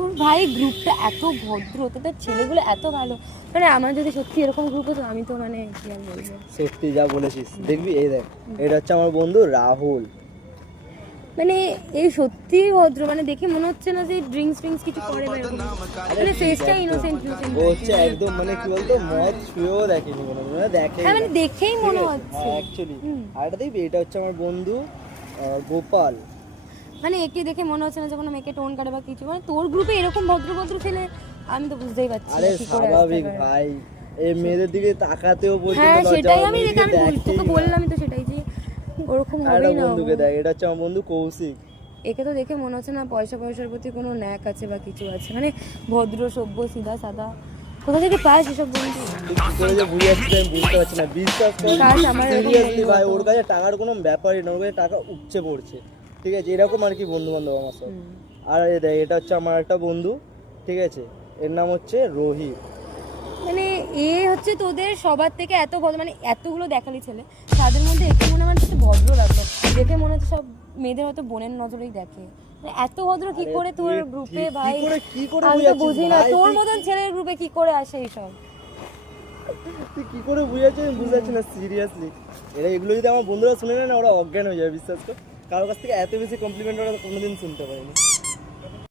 তোর ভাই গ্রুপটা এত ভদ্র, তোদের ছেলেগুলো এত ভালো, মানে আমার যদি সত্যি এরকম গ্রুপ হতো আমি তো মানে কি আর বলবো। সত্যি যা বলেছিস, দেখবি এই দেখ, এটা হচ্ছে আমার বন্ধু রাহুল। মানে এই সত্যি ভদ্র, মানে দেখে মনে হচ্ছে না যে ড্রিঙ্কস কিছু করে বা এরকম, মানে ফেসটা ইনোসেন্ট ইনোসেন্ট। ও হচ্ছে একদম মানে কি বলতো, মদ ছুঁয়েও দেখেনি কোনো, মানে দেখে হ্যাঁ মানে দেখেই মনে হচ্ছে। অ্যাকচুয়ালি। আর এটা দেখবি, এটা হচ্ছে আমার বন্ধু গোপাল। মানে একে দেখে মনে হচ্ছে না যে কোনো মেয়েকে টোন কাটে বা কিছু, মানে তোর গ্রুপে এরকম ভদ্র ভদ্র ছেলে আমি তো বুঝতেই পারছি আরে না কি করে আসতে স্বাভাবিক পারে। ভাই, এই মেয়েদের দিকে তাকাতেও পর্যন্ত হ্যাঁ লজ্জা সেটাই হয়, আমি মেয়েদেরকে দেখে আমি তোকে দেখতেই না। বললামই তো সেটাই যে ওরকম আর একটা হবেই না। বন্ধুকে দেখ, এটা হচ্ছে আমার বন্ধু কৌশিক। একে তো দেখে মনে হচ্ছে না পয়সার প্রতি কোনো ন্যাক আছে বা কিছু আছে, মানে ভদ্র সভ্য সিধা সাদা। কোথা থেকে পাস এসব বন্ধু? তুই কি করে যে বুঝে আসছিস আমি বুঝতে পারছি না, বিশ্বাস কর। কাজ আমার এরকম সিরিয়াসলি বন্ধু ভাই, হতো। ওর কাছে টাকার কোনো ব্যাপারই না, ওর কাছে টাকা উপচে পড়ছে, ঠিক আছে, এরকম আর কি বন্ধু বান্ধব আমার সব। আর এই দেখ, এটা হচ্ছে আমার একটা বন্ধু, ঠিক আছে, এর নাম হচ্ছে রোহিত। মানে এ হচ্ছে তোদের সবার থেকে এত ভদ্র, মানে এতগুলো দেখালি ছেলে তাদের মধ্যে একে মনে আমার কাছে ভদ্র লাগলো, দেখে মনে হচ্ছে সব মেয়েদের হয়তো বোনের নজরেই দেখে, মানে এত ভদ্র কি আরে করে তোর তুই গ্রুপে ঠিক- ভাই? কি করে আমি তো বুঝাচ্ছিস বুঝি না ভাই, তোর তুই- মতন ছেলের গ্রুপে কি করে আসে এইসব। তুই কি করে বুঝাচ্ছিস আমি বুঝতে পারছি না সিরিয়াসলি। এগুলো যদি আমার বন্ধুরা শুনে নেয় না, ওরা অজ্ঞান হয়ে যাবে, বিশ্বাস কর। কারোর কাছ থেকে এত বেশি কমপ্লিমেন্ট ওরা কোনোদিন শুনতে পারেনি।